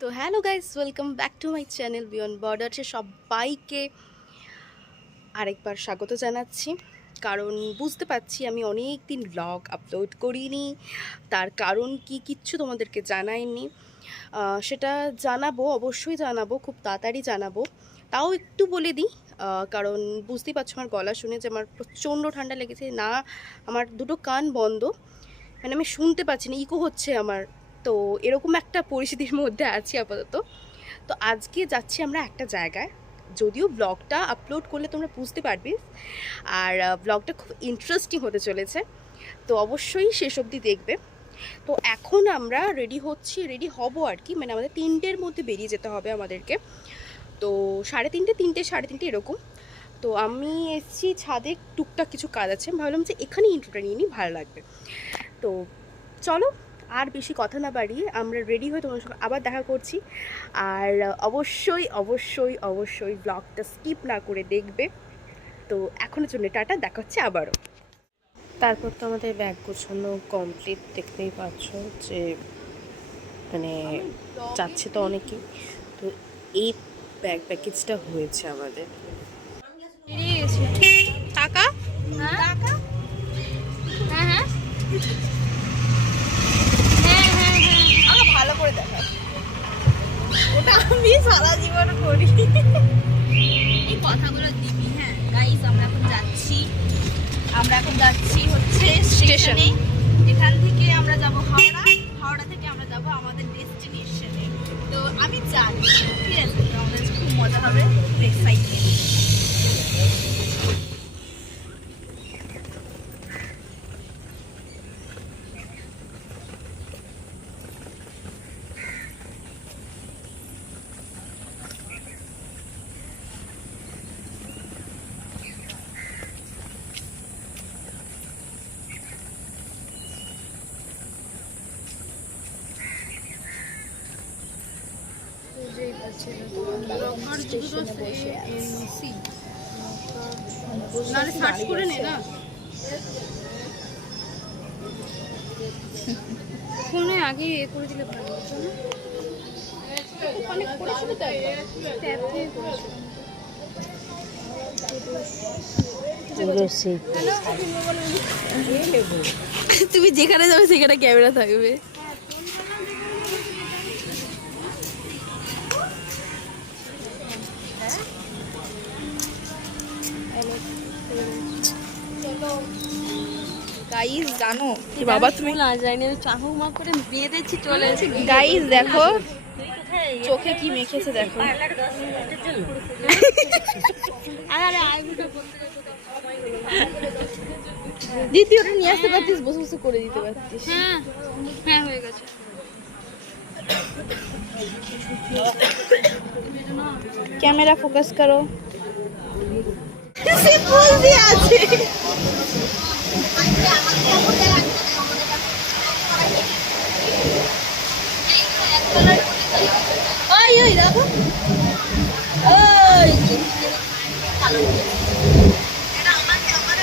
তো hello guys, welcome back to my channel beyond বর্ডার্সে সবাইকে আরেকবার স্বাগত জানাচ্ছি। কারণ বুঝতে পারছি আমি অনেক দিন ব্লগ আপলোড করিনি, তার কারণ কি কিচ্ছু তোমাদেরকে জানাইনি। সেটা জানাবো, অবশ্যই জানাবো, খুব তাড়াতাড়ি জানাবো। তাও একটু বলে দিই, কারণ বুঝতেই পারছো আমার গলা শুনে যে আমার প্রচণ্ড ঠান্ডা লেগেছে। না, আমার দুটো কান বন্ধ, মানে আমি শুনতে পাচ্ছি না, ইকো হচ্ছে আমার। তো এরকম একটা পরিস্থিতির মধ্যে আছি আপাতত। তো আজকে যাচ্ছি আমরা একটা জায়গায়, যদিও ব্লগটা আপলোড করলে তোমরা বুঝতে পারবে, আর ব্লগটা খুব ইন্টারেস্টিং হতে চলেছে, তো অবশ্যই শেষ অবধি দেখবে। তো এখন আমরা রেডি হচ্ছি, রেডি হব আর কি, মানে আমাদের 3টের মধ্যে বেরিয়ে যেতে হবে আমাদেরকে। তো 3:30, 3টে 3:30 এরকম। তো আমি এসেছি ছাদে, টুকটাক কিছু কাজ আছে, ভাবলাম যে এখানে ইন্ট্রোটা নিয়ে নিই, ভালো লাগবে। তো চলো, আর বেশি কথা না বাড়িয়ে আমরা রেডি হয়ে তোমার সঙ্গে আবার দেখা করছি। আর অবশ্যই অবশ্যই অবশ্যই ব্লগটা স্কিপ না করে দেখবে। তো এখনের জন্য টাটা, দেখা হচ্ছে আবারও। তারপর তো আমাদের ব্যাগ গোছানো কমপ্লিট, দেখতেই পাচ্ছ যে মানে যাচ্ছে তো অনেকেই। তো এই ব্যাগ প্যাকেজটা হয়েছে আমাদের। টাকা টাকা হ্যাঁ হ্যাঁ ভালো করে দেখা, ওটা আমি সারা জীবন করি। এই কথাগুলো দিবি। হ্যাঁ গাইস, আমরা এখন যাচ্ছি হচ্ছে স্টেশনে। এখান থেকে আমরা যাব হাওড়া, হাওড়া থেকে আমরা যাব আমাদের ডেস্টিনেশনে। তো আমি জানি, ঠিক আছে, তো আমাদের খুব মজা হবে, খুব এক্সাইটেড। সার্চ করে নে না, ফোনে আগে এ করে দিলে ভালো হতো না। তুমি যেখানে যাবে সেখানে ক্যামেরা থাকবে। গাইস জানো কি বাবা, তুমি না জানি, চাহু মা করে দিয়ে দিচ্ছি, চলে এসেছি। গাইস দেখো চোখে কি মেখেছে, দেখো। দ্বিতীয়টা নিয়ে আসতে পারতিস, বসে বসে করে দিতে পারতিস। হ্যাঁ হ্যাঁ হয়ে গেছে। ক্যামেরা ফোকাস করো। ওই দেখো, ওই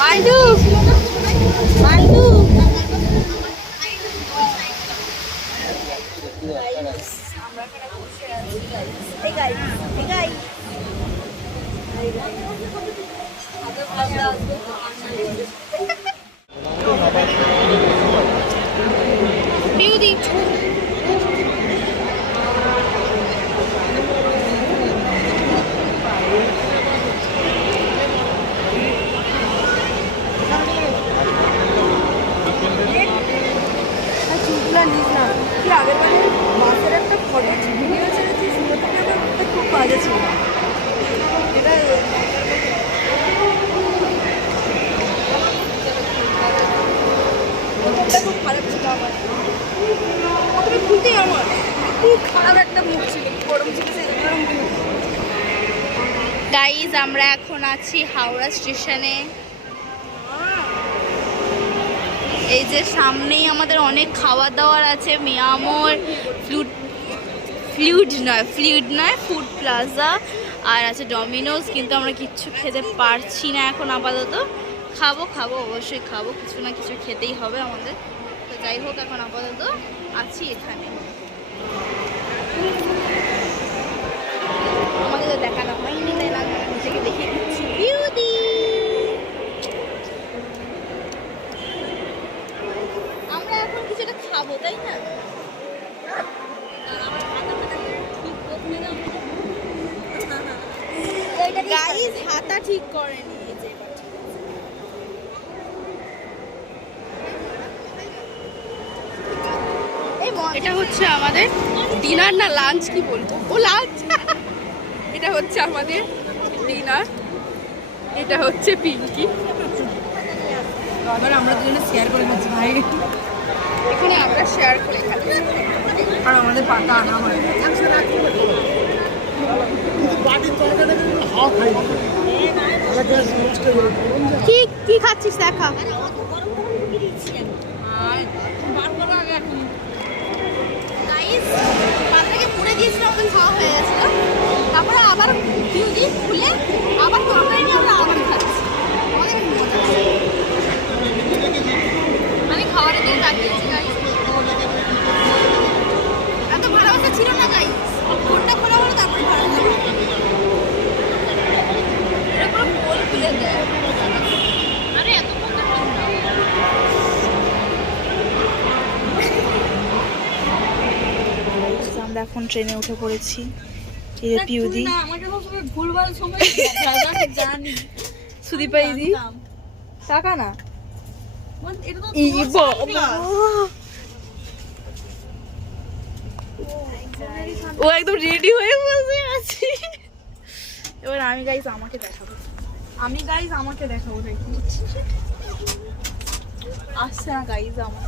মান্ডু মান্ডু বিউটি আগের বারে মাছের একটা ফটো ভিডিও ছেড়েছিস, খুব বাজে ছিল। এটা খুব খারাপ ছিল আমার, প্রথমে খুলতেই আমার খুব খারাপ একটা মুখ ছিল, গরম ছিল, সেই গরম। গাইজ আমরা এখন আছি হাওড়া স্টেশনে। এই যে সামনেই আমাদের অনেক খাওয়া দাওয়ার আছে, মিয়ামোর, ফ্লুইড নয় ফুড প্লাজা, আর আছে ডমিনোস। কিন্তু আমরা কিচ্ছু খেতে পারছি না এখন আপাতত। খাবো অবশ্যই খাবো, কিছু না কিছু খেতেই হবে আমাদের। তো যাই হোক, এখন আপাতত আছি এখানে। গাইস হাতা ঠিক করেনি এই যে এবার এটা হচ্ছে আমাদের ডিনার না লাঞ্চ কি বলবো, ও লাঞ্চ। এটা হচ্ছে আমাদের ডিনার, এটা হচ্ছে পিঙ্কি। এবার আমরা দুজনে শেয়ার করে খাচ্ছি ভাই, এখানে আমরা শেয়ার করে খাচ্ছি। আর আমাদের পাতা আনা হয়। কি কি খাচ্ছিস দেখা? গাইস পাতাকে পুড়ে দিয়েছিল, আমাদের খাওয়া হয়ে গেছিল। তারপরে আবার ভিউ দিয়ে খুলে আবার তরকারি নিয়ে আমরা আবার খাচ্ছি। আমাদের খুব মজা লাগছে। আমি খাবারের দিকে তাকিয়েছি গাইস, এত ভালোবাসা ছিল না গাইস। ফোনটা খোলা হলো তারপরে ভালো লাগলো। এটা পুরো গোল খুলে দেয়। আরে এত কথা আমরা এখন ট্রেনে উঠে পড়েছি। এই যে পিউদি, ভুলভাল সময় জানি সুদীপাই দি টাকা না এটা তো ই ও একদম রেডি হয়ে বসে আছে। এবার আমি গাইস আমাকে দেখাবো, দেখি আসছে না গাইস আমার।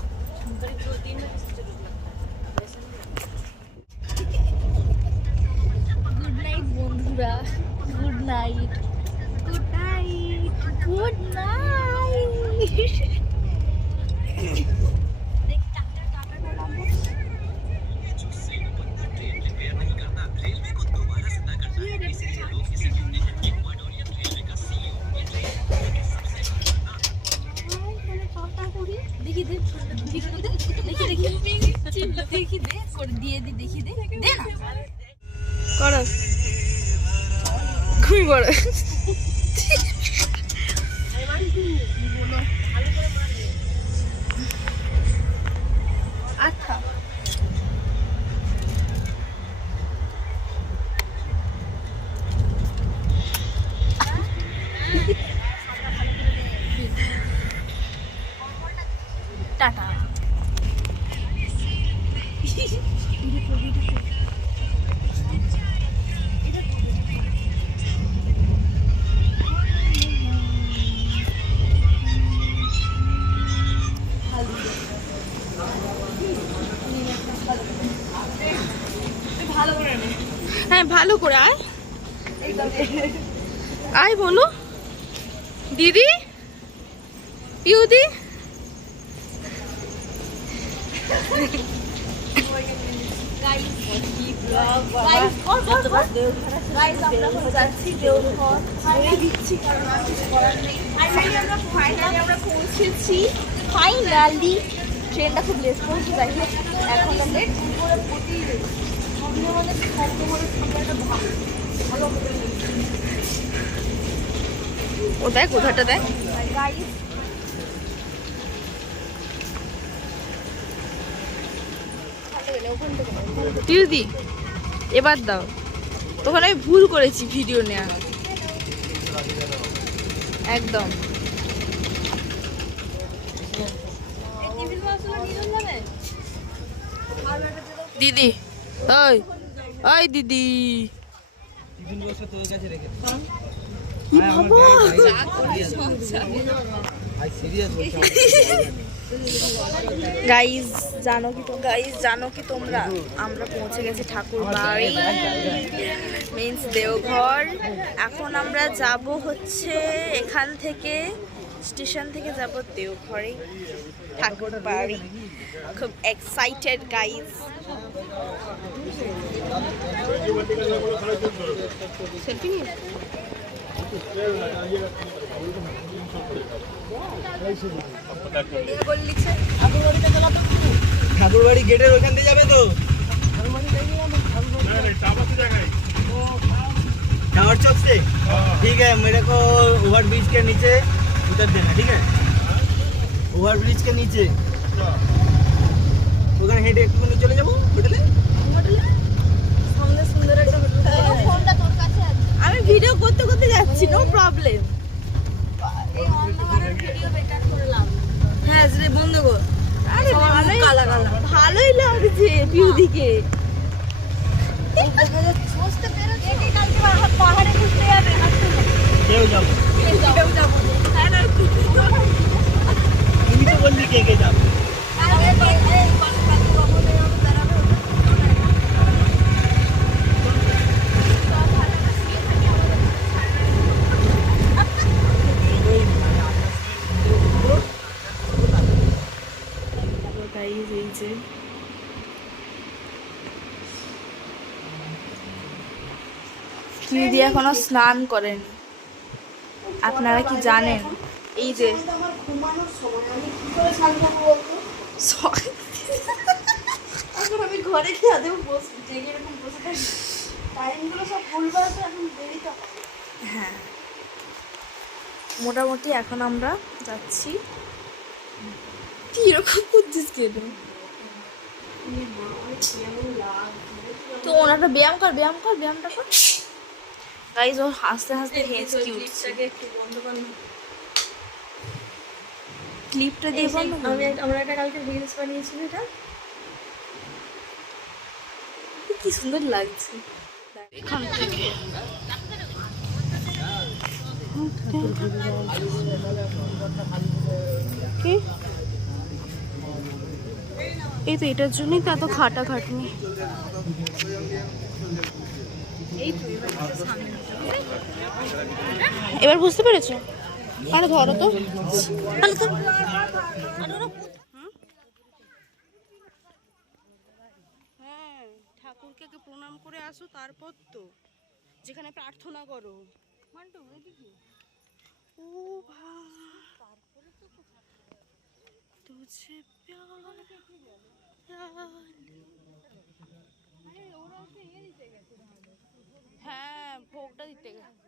গুড নাইট বন্ধুরা, good night, good night, good night. দেখি দে, দেখি দে করে দিয়ে দি, দেখি দে, দে না করো ঘুমি পড়ো। আচ্ছা টাটা। হ্যাঁ ভালো করে আয়, আয় বলো দিদি, পিউদি। ফাইনালি ট্রেনটা খুব লেট করেছে, যাই হোক এখন আমরা ও দেখ কোথাটা দেখ, গাইস পিউদি এবার দাও, ওখানে আমি ভুল করেছি ভিডিও নেওয়া একদম। দিদি ওই ওই দিদি গাইজ জানো কি তোমরা, আমরা পৌঁছে গেছি ঠাকুর বাড়ি মিন্স দেওঘর। এখন আমরা যাব হচ্ছে এখান থেকে, স্টেশন থেকে যাব দেওঘরে ঠাকুর বাড়ি। খুব এক্সাইটেড গাইজ। সেলফি নিয়ে ঠাকুর বাড়ি গেটের ওইখান দিয়ে যাবে তো, टावर चौक से। ठीक है, मेरे को ओवर ब्रिज के नीचे उतर देना, ठीक है? ओवर ब्रिज के नीचे ওখানে হেঁটে একটুখানি চলে যাবো হোটেলে। সামনে সুন্দর একটা হোটেল। ফোনটা তোর কাছে আছে। আমি ভিডিও করতে করতে প্রবলেম? এই অন্ধকারের ভিডিও বেকার করে লাভ নেই। হ্যাঁ রে, বন্ধ কর। আরে ভালোই কালা কালা ভালোই লাগছে ভিউ দিকে। বুঝতে পেরেছো? একে কালকে পাহাড়ে ঘুরতে যাবে হাঁটতে হবে। কেউ যাবো, কেউ যাবো না। হ্যাঁ না, তুমি তো বললি কে কে যাবে। গাইস এই যে দিদি এখনো স্নান করেনি, আপনারা কি জানেন? এই যে আমার ঘুমানোর সময় আমি কি করে স্নান করবো বলতো? এখন আমি ঘরে খেয়ে দেবো বসে জেগে এরকম বসে থাকি। টাইমগুলো সব ভুলবার তো এখন দেরিতে হবে। হ্যাঁ, মোটামুটি এখন আমরা যাচ্ছি। কি এরকম করছিস কেন? তো ওনাটা ব্যায়াম কর, ব্যায়ামটা কর। গাইস ও হাসতে হাসতে হেসে উঠছে। একটু বন্ধ কর না। ক্লিপটা দিয়ে বন্ধ কর। আমরা একটা কালকে রিলস বানিয়েছিলাম, এটা কি সুন্দর লাগছে। এখান থেকে কি এই তো এটার জন্যই তো এত খাটাখাটনি। এবার বুঝতে পেরেছো? আরে ধরো তো। হ্যাঁ, ঠাকুরকে আগে প্রণাম করে আসো, তারপর তো যেখানে প্রার্থনা করো। ও তুঝে হ্যাঁ, ভোগটা দিতে গেছে।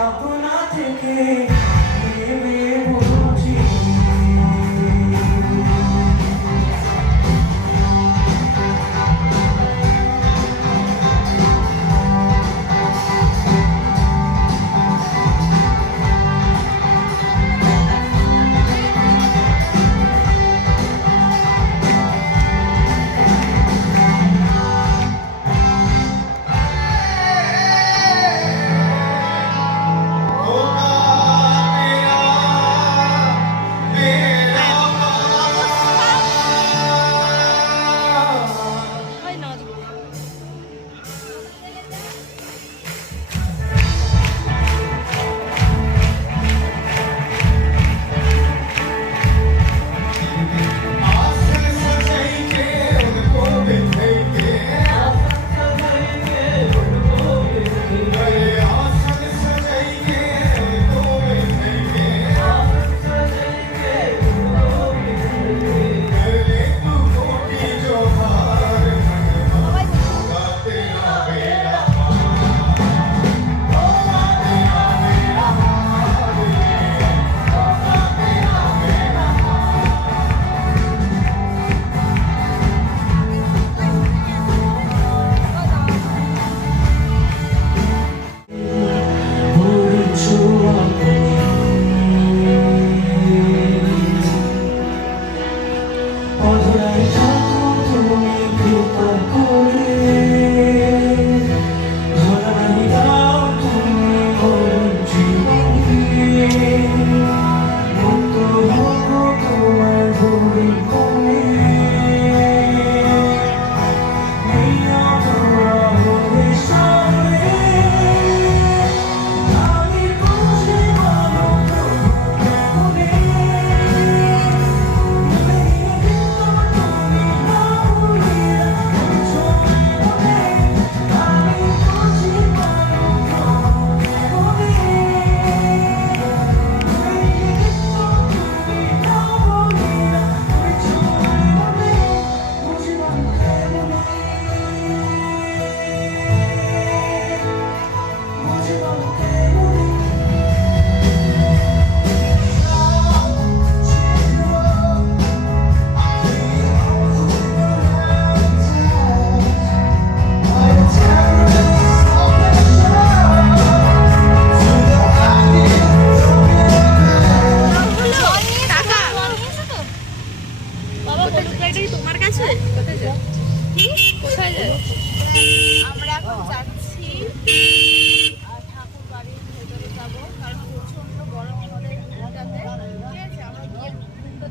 अपना থেকে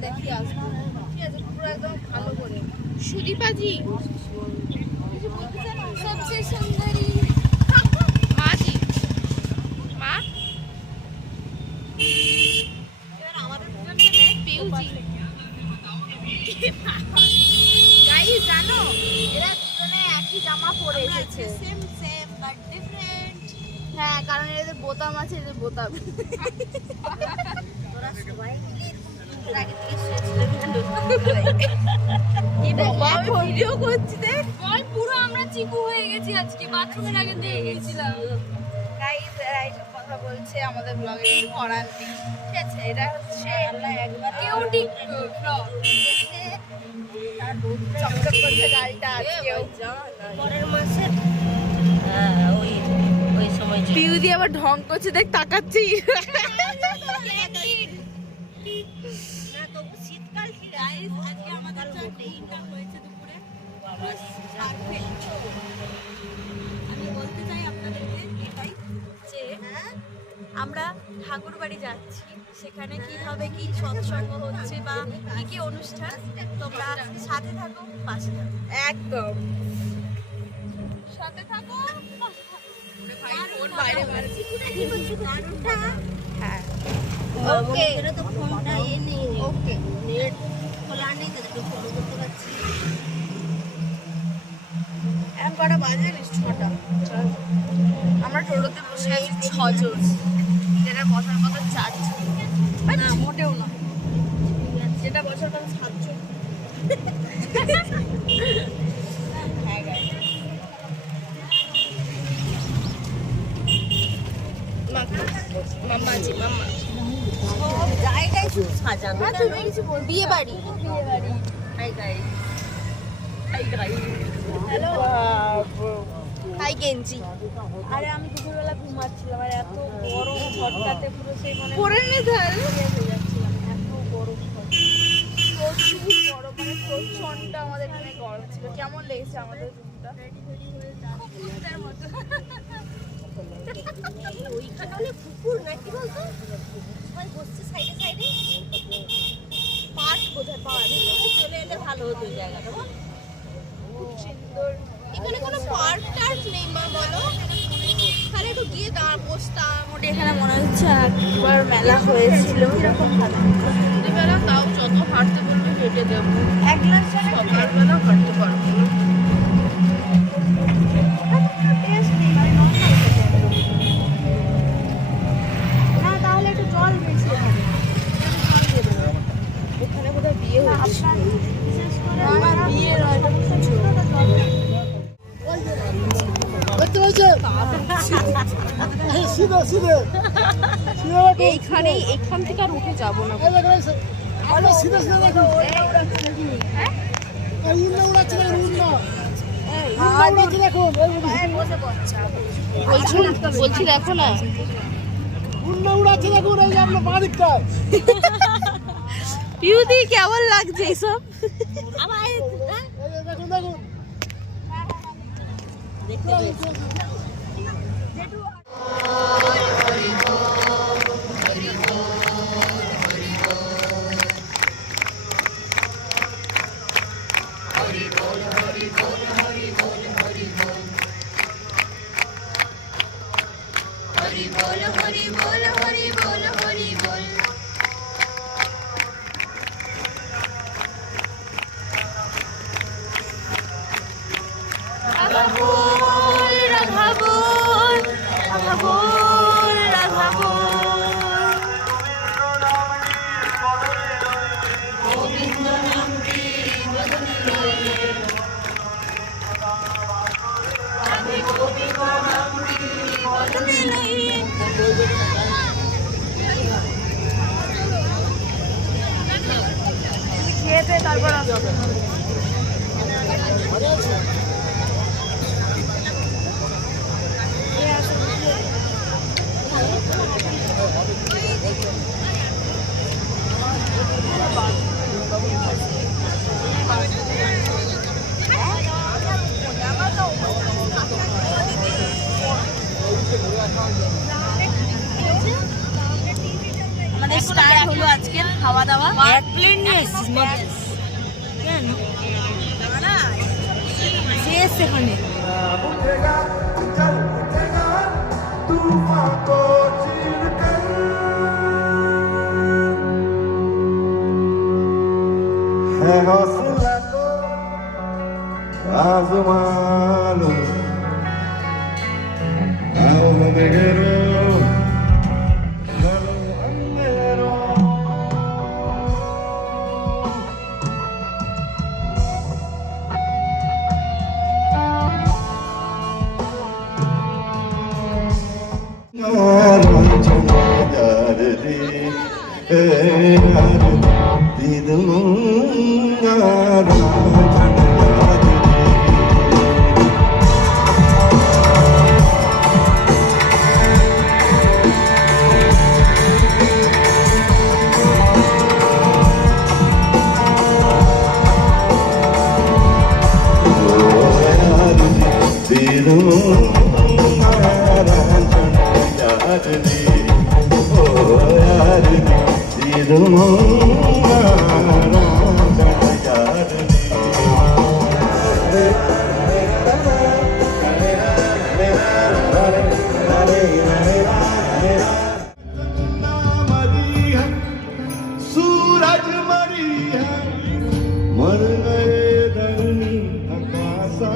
দেখিয়ে আসবো, ঠিক আছে? পুরো একদম ভালো করে। সুদীপাজি সবচেয়ে সুন্দরী মাজি মা এবার আমাদের দুজনকে পিউজি গাইস জানো এরা দুজনে একই জামা পরে এসেছে। Same same but different. হ্যাঁ, কারণ এদের বোতাম আছে, এদের বোতাম। তোরা সবাই মিলে এরকম আগে থেকে শুয়েছিলেন কিন্তু ভিডিও করছি দেখ। বল পুরো আমরা চিকু হয়ে গেছি আজকে বাথরুমের আগে দিয়ে গেছিলাম গাইস এরা এইসব কথা বলছে, আমাদের ব্লগে কিছু করার নেই, ঠিক আছে? এটা হচ্ছে কেউ ঠিক চকচক করছে গাড়িটা আজকেও। পরের মাসে ওই ওই সময় পিউ দিয়ে আবার ঢং করছে, দেখ তাকাচ্ছি। না তবু শীতকাল ঠিক আছে। আজকে আমাদের যা ডেইটা হয়েছে দুপুরে পারফেক্ট। আমি বলতে চাই আপনাদেরকে এটাই যে আমরা ঠাকুর বাড়ি যাচ্ছি, সেখানে কিভাবে কি সৎসঙ্গ হচ্ছে বা কি কি অনুষ্ঠান, তোমরা সাথে থাকো, পাশে থাকো, একদম সাথে থাকো। বাইরে বাইরে। হ্যাঁ ওকে তো ফোনটা এ নেই, ওকে নেট খোলা নেই তো একটু ফলো করতে পারছি। এখন কটা বাজে? 6টা। আমরা টোটোতে বসে আছি 6 জন, যেটা বছর কথা 4 জন। না মোটেও না, যেটা বছর কথা 7 জন। হ্যাঁ গাইস, মাম্মাজি মাম্মা সব জায়গায় শুধু সাজানো। হ্যাঁ, তুমি কিছু বল। বিয়ে বাড়ি। Hi guys, hi guys. Hello hi গেঞ্জি। আরে আমি দুপুরবেলা ঘুমাচ্ছিলাম আর এত গরম ঝটকাতে পুরো সেই মানে পরে নে ধর। হয়ে যাচ্ছিলাম, এত গরম প্রচুর গরম, মানে প্রচন্ড আমাদের এখানে গরম ছিল। কেমন লেগেছে আমাদের রুমটা? ওইখানে অনেক পুকুর নাকি বলতো, সবাই বসছে সাইডে সাইডে। পার্ক কোথায় পাওয়া যায়? চলে এলে ভালো হতো ওই জায়গাটা, বল। খুব সুন্দর। এখানে কোনো পার্ক টার্ক নেই মা বলো, তাহলে একটু গিয়ে বসতাম। মোটামুটি এখানে মনে হচ্ছে একবার মেলা হয়েছিল। কিরকম ভালো সন্ধ্যেবেলা তাও যত হাঁটতে বলবে হেঁটে যাবো, এক গ্লাস সকালবেলা হাঁটতে পারবো না। না তাহলে একটু জল বেশি হবে। এখানে কোথাও বিয়ে হচ্ছে? না না বিয়ে নয়, এটা পুজো। এইখানে এখান থেকে আর উঠে যাবো না। বলছি দেখো না পিউদি কেমন লাগছে এইসব? খেতে তারপর আসবে। আমাদের স্টার্ট হলো আজকের খাওয়া দাওয়া। এক প্লেট নিয়ে Yes, his mother's. Yeah, no. Yes, honey. है हौसला तो आज़मा लो आओ बेगरो चलो अंधेरो यार दी यार दी दूंगा सूरज मरी है मर गए धरनी आकाशा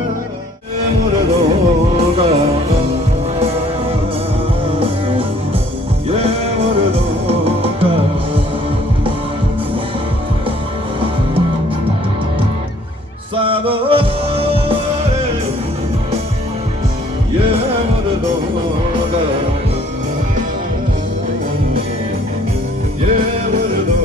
मुर्दों ये मुर्दों सादो ये मुर्दों ये मुर्दों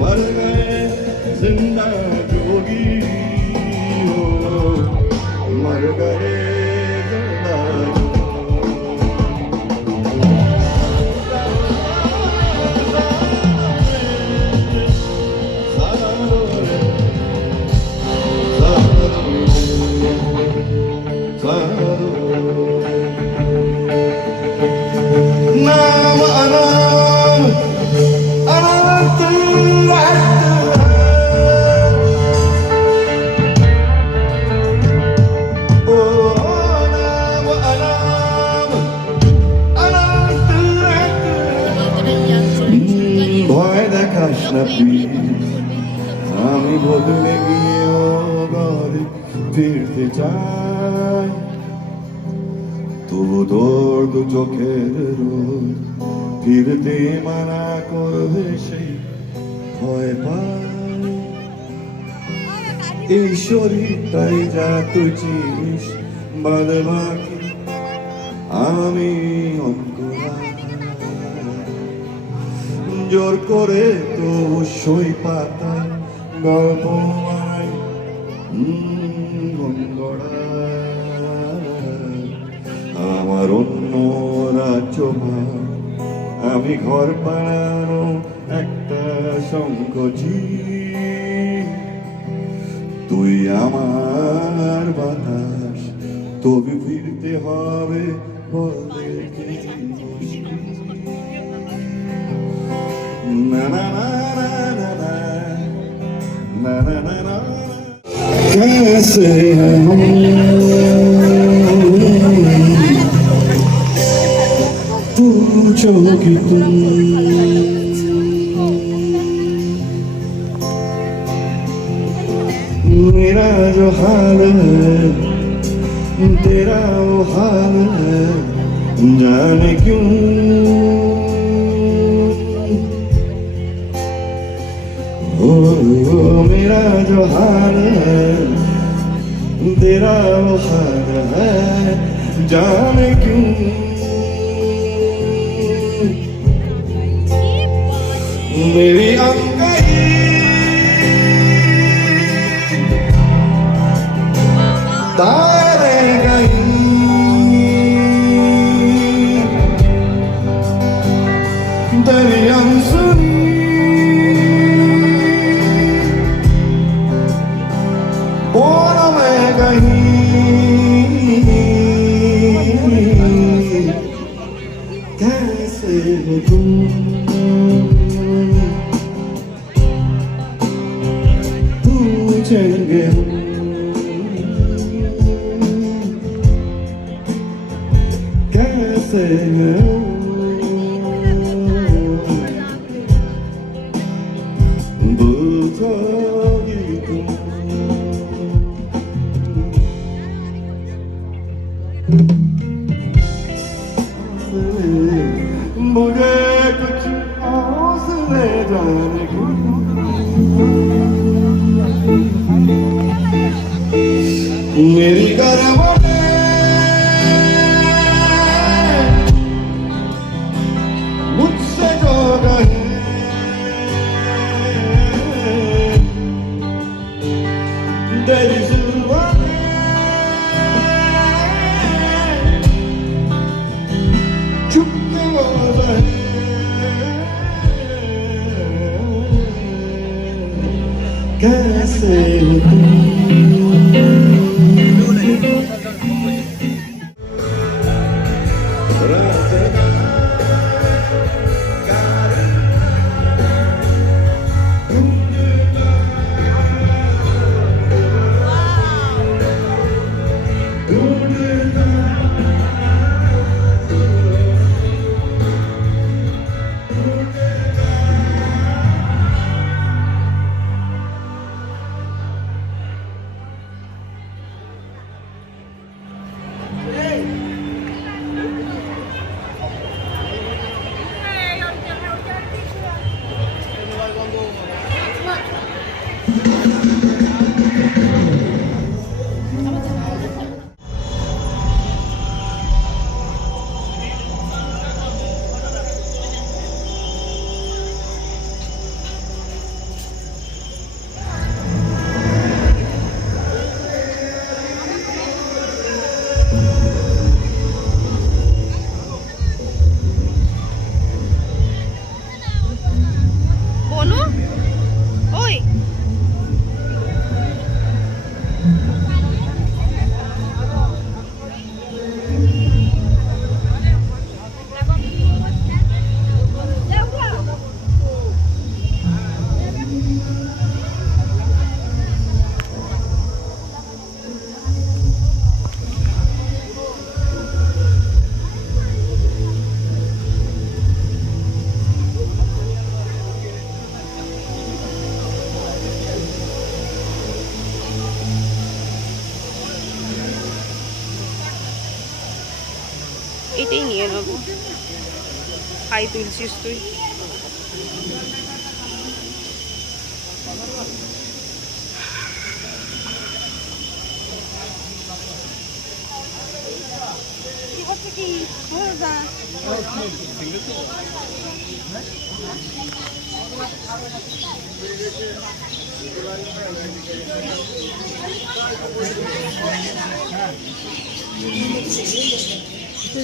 मर गए जिंदा जोगी हो मर गए जिंदा नाम अनाम अनंत ओ नाम अनाम अनंत ভয় দেখাস না প্লিজ আমি বদলে গিয়েও ঘরে ফিরতে চাই তবু তোর দু চোখের রোদ ফিরতে মানা করবে সেই ভয় পাই এই শরীরটাই যা তুই চিনিস বাদ বাকি আমি অঙ্কুরা জোর করে তো সই পাতায় গল্প বানাই গঙ্গড়া আমার অন্য রাজ্য ভার আমি ঘর বানানো একটা সংকোচি তুই আমার বাতাস তবে ফিরতে হবে বলে না না না না না না না না कैसे हम पूछोगी तुम मेरा जो हाल है तेरा वो हाल है जाने क्यों ओ मेरा जो हाल है तेरा वो हाल है जाने क्यों मेरी अंगई तारे गई तेरी अनसुनी बोल मैं कहीं कैसे हो तुम पूछेंगे कैसे हो बुझोगी तुम मुझे कुछ हौसले जाने को मेरी करवटें मुझसे जो गए तेरी जुल्फें चुपके वो रहे कैसे हो तुम বনু ওই এটাই নিয়ে নেবো। হাই তুলছিস তুই?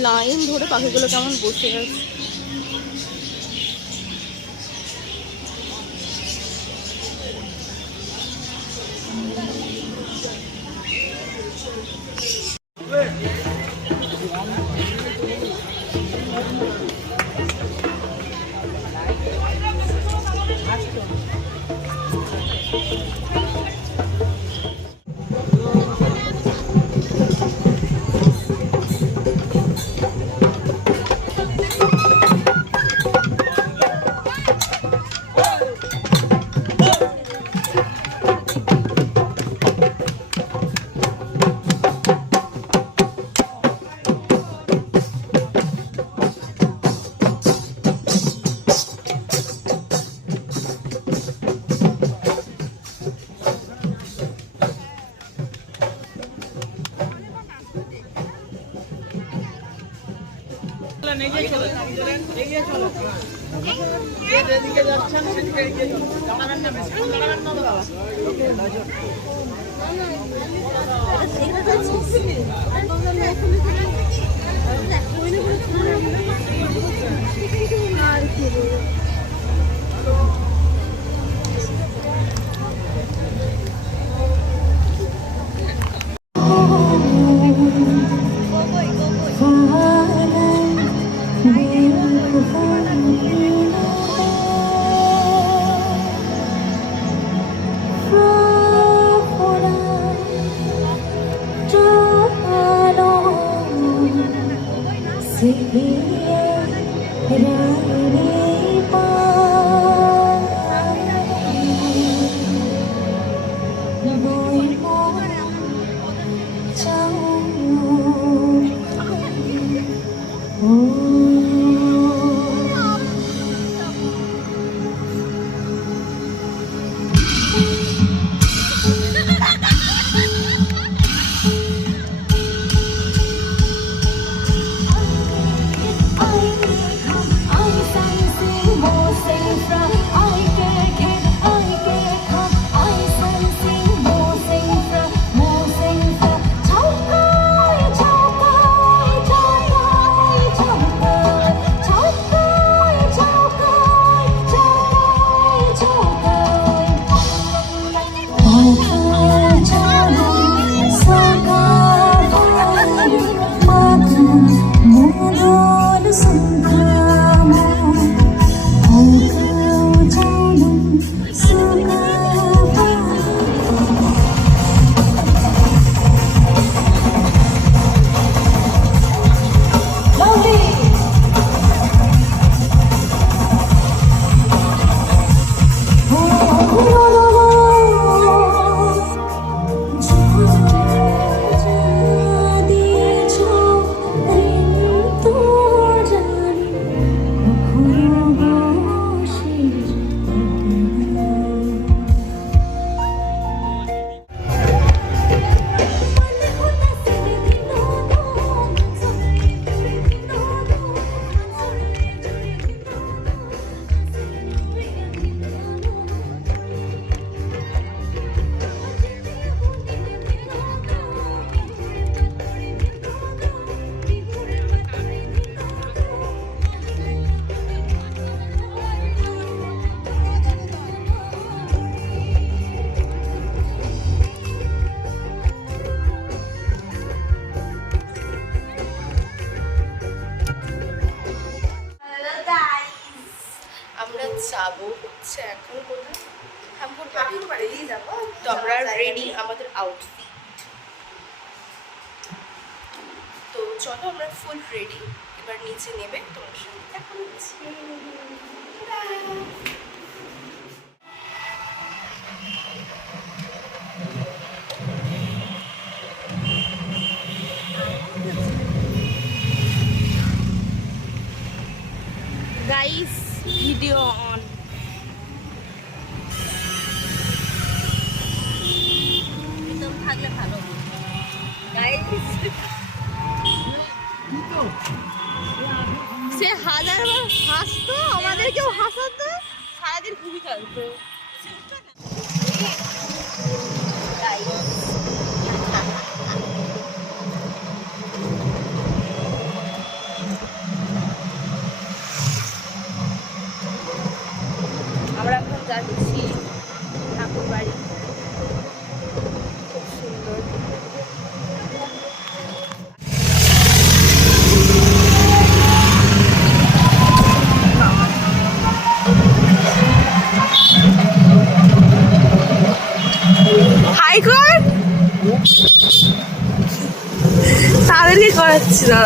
লাইন ধরে পাখিগুলো কেমন বসে আছে। আর যাবো হচ্ছে এখন কোথায় ঠাকুর বাড়ি যাবো। তো আমরা রেডি, আমাদের আউটফিট। তো চলো আমরা ফুল রেডি, এবার নিচে নেবে তোমার সাথে দেখা হচ্ছে। Guys video on. একদম থাকলে ভালো। সে হাজারবার হাসতো, আমাদেরকেও হাসাতো, সারাদিন খুবই থাকতো। আমরা এখন যাচ্ছি ঠাকুর বাড়ি। খুব সুন্দর। হাই কর, তাদেরকে করাচ্ছি না।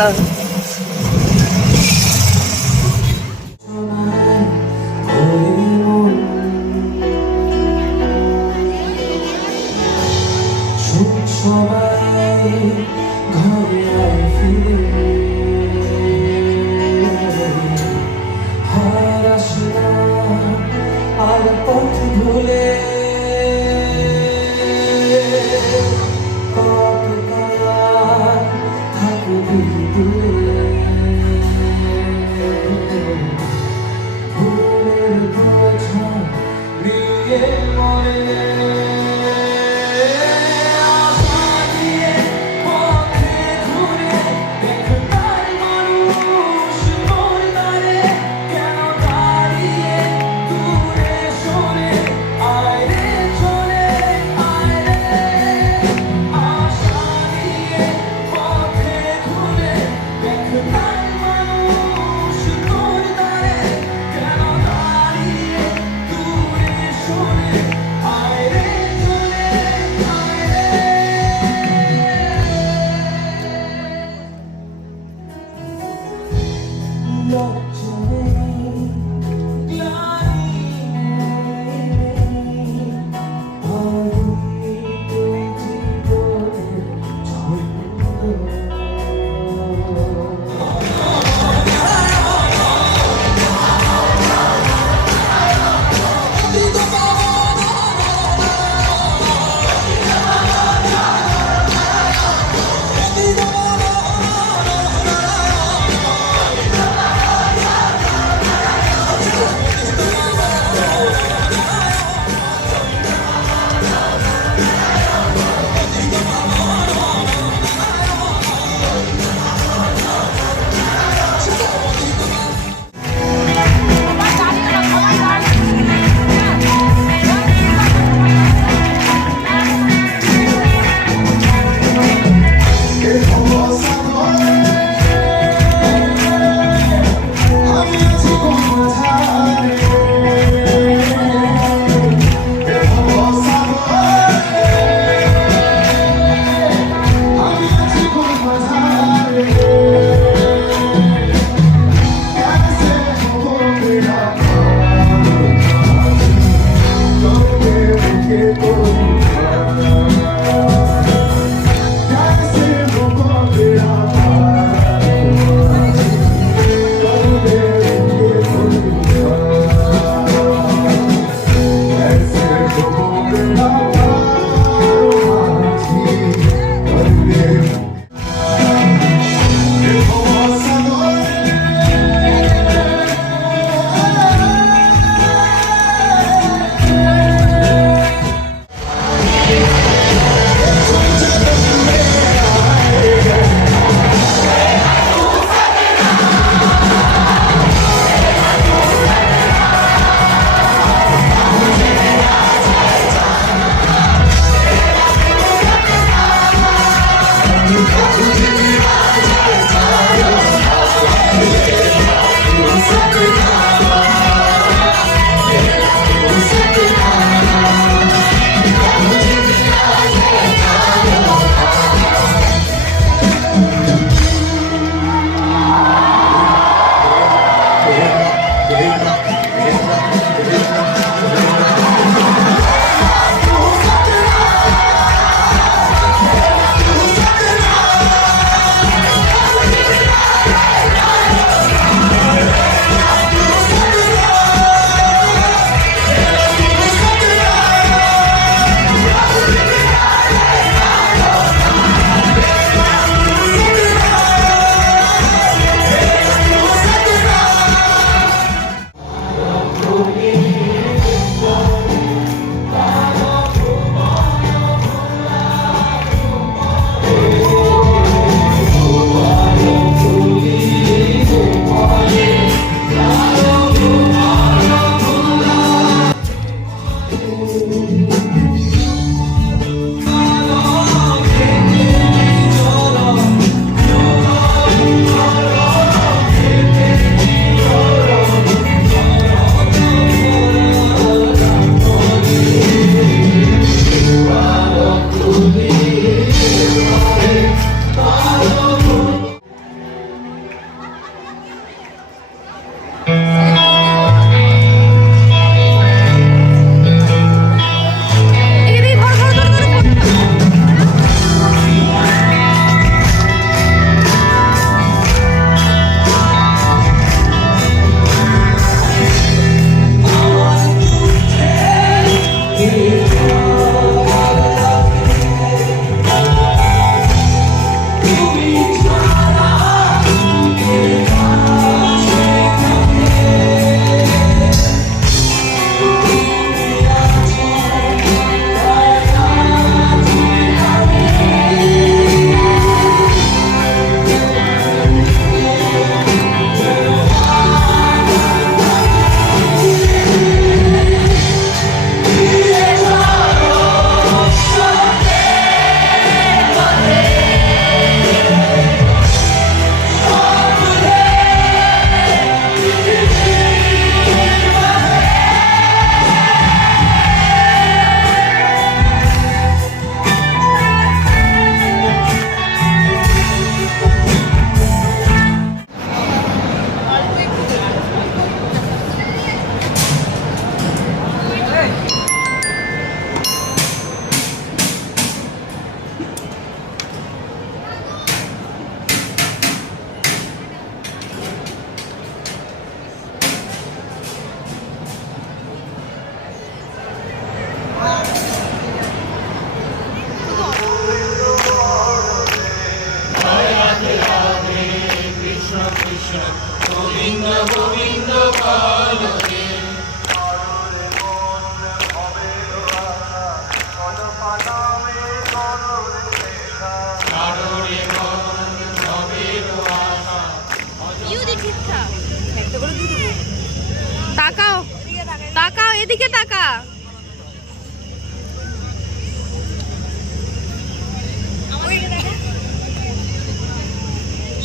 এদিকে তাকা।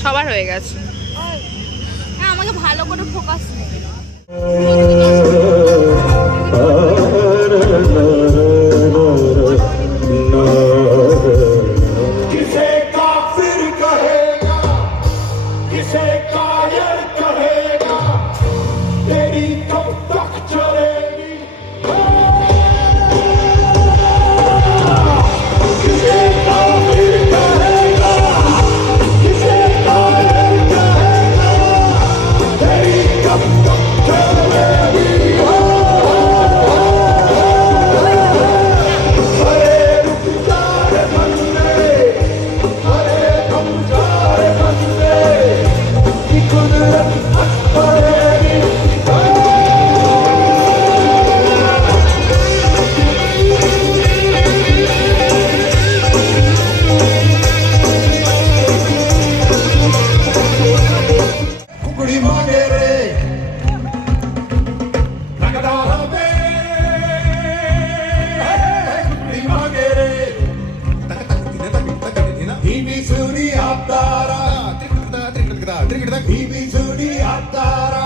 সবার হয়ে গেছে। হ্যাঁ, আমাকে ভালো করে ফোকাস নেই। किसे काफिर कहेगा, किसे कायर कहेगा, तेरी कब तक चलेगी? किसे काफिर कहेगा, किसे कायर कहेगा, तेरी कब तक चलेगी? अरे रुक जा रे बंदे, अरे थम जा रे बंदे, कि कुदरत हंस पड़ेगी। कुकड़ी मांगे रे रगड़ा दे, कुकड़ी मांगे रे बीबी सुनी आपतारा, बीबी सुनी आपतारा,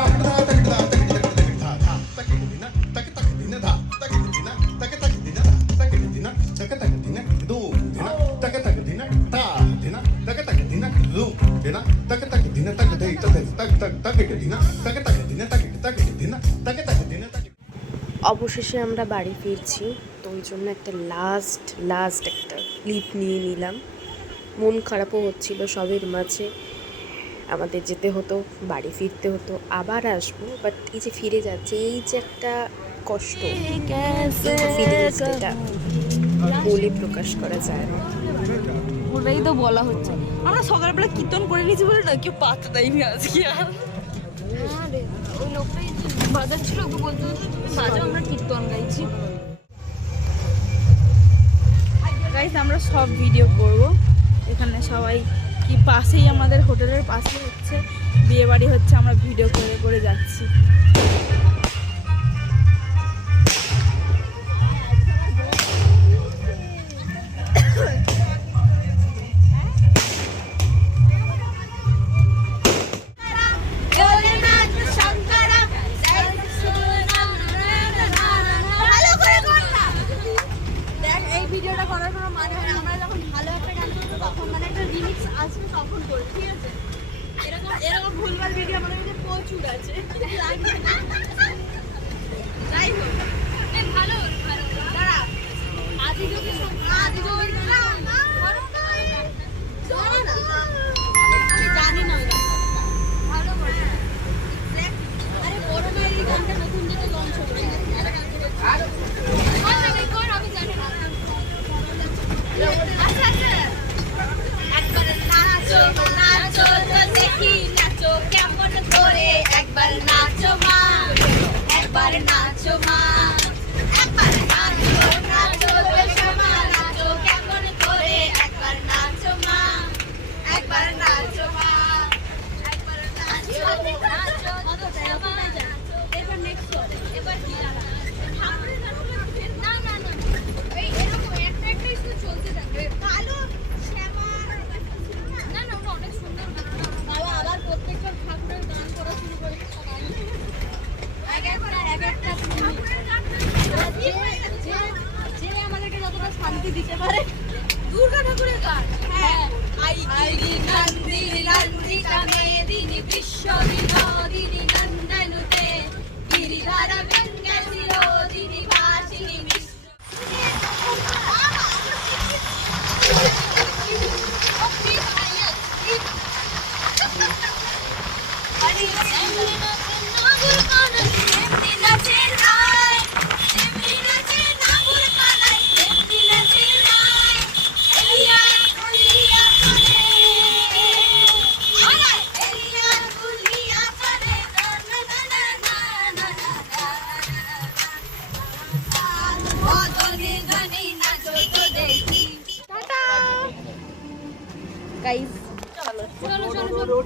অবশেষে আমরা বাড়ি ফিরছি, তো ওই জন্য একটা লাস্ট একটা ক্লিপ নিয়ে নিলাম। মন খারাপও হচ্ছিল সবের মাঝে। আমাদের যেতে হতো, বাড়ি ফিরতে হতো, আবার আসবো, বাট এই যে ফিরে যাচ্ছে, এই যে একটা কষ্ট, ফিলিংস, এটা বলে প্রকাশ করা যায় না। ওটাই তো বলা হচ্ছে। আমরা সকালবেলা কীর্তন করে নিয়েছি বলে না কেউ পাত্তা দেয়নি আজকে আর। ওই লোকটাই বাজাচ্ছিল, ওকে বলতে হতো বাজাও, আমরা কীর্তন গাইছি। গাইস, আমরা সব ভিডিও করব এখানে। সবাই কি পাশেই, আমাদের হোটেলের পাশে হচ্ছে বিয়ে বাড়ি হচ্ছে, আমরা ভিডিও করে করে যাচ্ছি। ভিডিওটা করার কোনো মানে হয় না। আমরা যখন ভালো একটা গান করবো তখন মানে একটা রিমিক্স আসবে তখন করবো, ঠিক আছে? এরকম ভুলভাল ভিডিও আমাদের মধ্যে প্রচুর আছে। যাই হোক, ভালো দাঁড়া, আদি যদি আমি জানি না ভালো করে। আরে বড় না, এই গানটা নতুন যেটা লঞ্চ হবে, আমি জানি না। আচ্ছা একবার নাচো নাচো তো দেখি, নাচো কেমন করে, একবার নাচো মা, একবার নাচো মা, একবার নাচো নাচো তো শ্যামা, নাচো কেমন করে, একবার নাচো মা, একবার নাচো মা, একবার নাচো নাচো তো শ্যামা, নাচো। এবার নেক্সট হবে, এবার কি ঠাকুরের গান না না না, এই এরকম একটা একটু চলতে থাকবে। কালো শ্যামা, না না, ওটা অনেক সুন্দর গান। বাবা আবার প্রত্যেকবার ঠাকুরের গান করা শুরু করে সবাই এক একটা ঠাকুরের গান, যে আমাদেরকে যতটা শান্তি দিতে পারে। দুর্গা ঠাকুরের গান, হ্যাঁ, আইগিরি নন্দিনী নন্দিতা মেদিনী বিশ্ব বিনোদিনী নন্দনুতে গিরিধারা গঙ্গা শিরোদিনী ভাসিনী মিশ্র। গাইস চলো চলো চলো।